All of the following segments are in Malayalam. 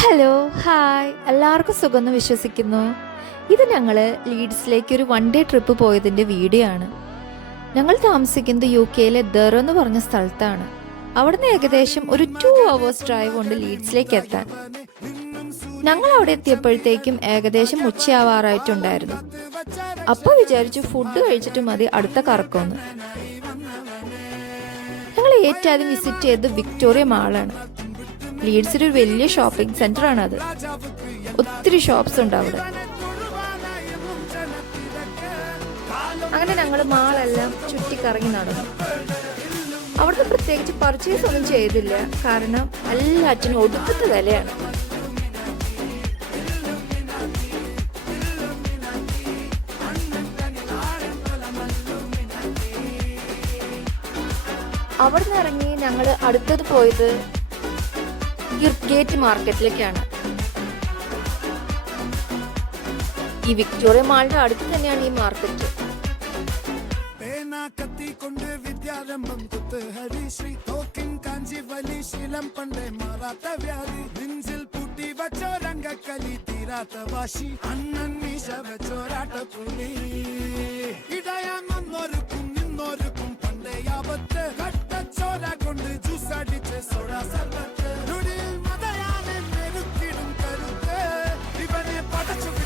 ഹലോ ഹായ് എല്ലാവർക്കും സുഖമെന്ന് വിശ്വസിക്കുന്നു. ഇത് ഞങ്ങൾ ലീഡ്സിലേക്ക് ഒരു വൺ ഡേ ട്രിപ്പ് പോയതിൻ്റെ വീഡിയോ ആണ്. ഞങ്ങൾ താമസിക്കുന്നത് UK ദറോ എന്ന് പറഞ്ഞ സ്ഥലത്താണ്. അവിടുന്ന് ഏകദേശം ഒരു 2 hours ഡ്രൈവ് കൊണ്ട് ലീഡ്സിലേക്ക് എത്താൻ. ഞങ്ങൾ അവിടെ എത്തിയപ്പോഴത്തേക്കും ഏകദേശം ഉച്ചയാവാറായിട്ടുണ്ടായിരുന്നു. അപ്പോൾ വിചാരിച്ചു ഫുഡ് കഴിച്ചിട്ട് മതി അടുത്ത കറക്കമെന്ന്. ഞങ്ങൾ ഏറ്റവും ആദ്യം വിസിറ്റ് ചെയ്തത് വിക്ടോറിയ മാളാണ്. ലീഡ്സിൽ ഒരു വലിയ ഷോപ്പിംഗ് സെന്റർ ആണ് അത്. ഒത്തിരി ഷോപ്സ് ഉണ്ട് അവിടെ. അങ്ങനെ ഞങ്ങൾ മാളെല്ലാം ചുറ്റിക്കറങ്ങി നടന്നു. അവിടുന്ന് പ്രത്യേകിച്ച് പർച്ചേസ് ഒന്നും ചെയ്തില്ല, കാരണം എല്ലാറ്റിനും ഒടുക്കത്തെ വിലയാണ്. അവിടുന്ന് ഇറങ്ങി ഞങ്ങൾ അടുത്തത് പോയത് ഗേറ്റ് മാർക്കറ്റിലേക്കാണ്. ഈ വിക്ടോറിയ മാളിന്റെ അടുത്ത് തന്നെയാണ് ഈ മാർക്കറ്റ്.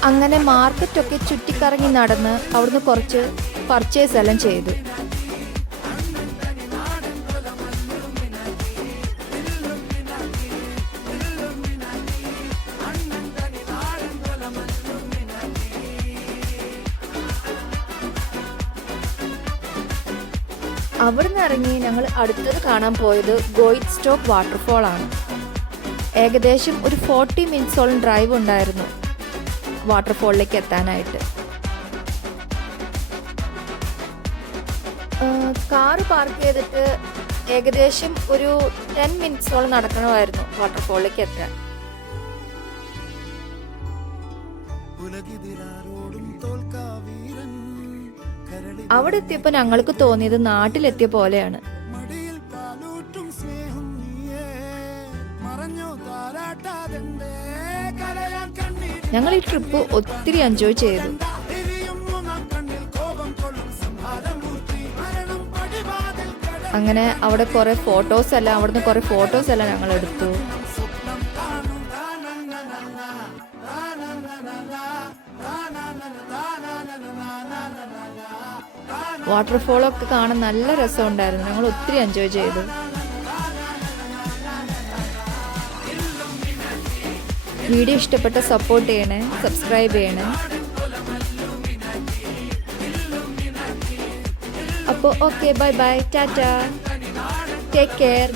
അങ്ങനെ മാർക്കറ്റൊക്കെ ചുറ്റിക്കറങ്ങി നടന്ന് അവിടുന്ന് കുറച്ച് പർച്ചേസ് എല്ലാം ചെയ്തു. അവിടുന്ന് ഇറങ്ങി ഞങ്ങൾ അടുത്തത് കാണാൻ പോയത് ഗോയിറ്റ്സ്റ്റോക്ക് വാട്ടർഫോൾ ആണ്. ഏകദേശം ഒരു 40 മിനിറ്റ്സോളം ഡ്രൈവ് ഉണ്ടായിരുന്നു വാട്ടർഫോളിലേക്ക് എത്താനായിട്ട്. കാറ് പാർക്ക് ചെയ്തിട്ട് ഏകദേശം ഒരു 10 മിനിറ്റ്സോളം നടക്കണമായിരുന്നു വാട്ടർഫോളിലേക്ക് എത്താൻ. അവിടെ എത്തിയപ്പോൾ ഞങ്ങൾക്ക് തോന്നിയത് നാട്ടിലെത്തിയ പോലെയാണ്. ഞങ്ങൾ ഈ ട്രിപ്പ് ഒത്തിരി എൻജോയ് ചെയ്തു. അങ്ങനെ അവിടെ കുറെ ഫോട്ടോസ് എല്ലാം ഞങ്ങൾ എടുത്തു. വാട്ടർഫോളൊക്കെ കാണാൻ നല്ല രസമുണ്ടായിരുന്നു. ഞങ്ങൾ ഒത്തിരി എൻജോയ് ചെയ്തു. വീഡിയോ ഇഷ്ടപ്പെട്ട സപ്പോർട്ട് ചെയ്യണേ, സബ്സ്ക്രൈബ് ചെയ്യണേ. അപ്പോൾ okay, bye bye, Tata, take care.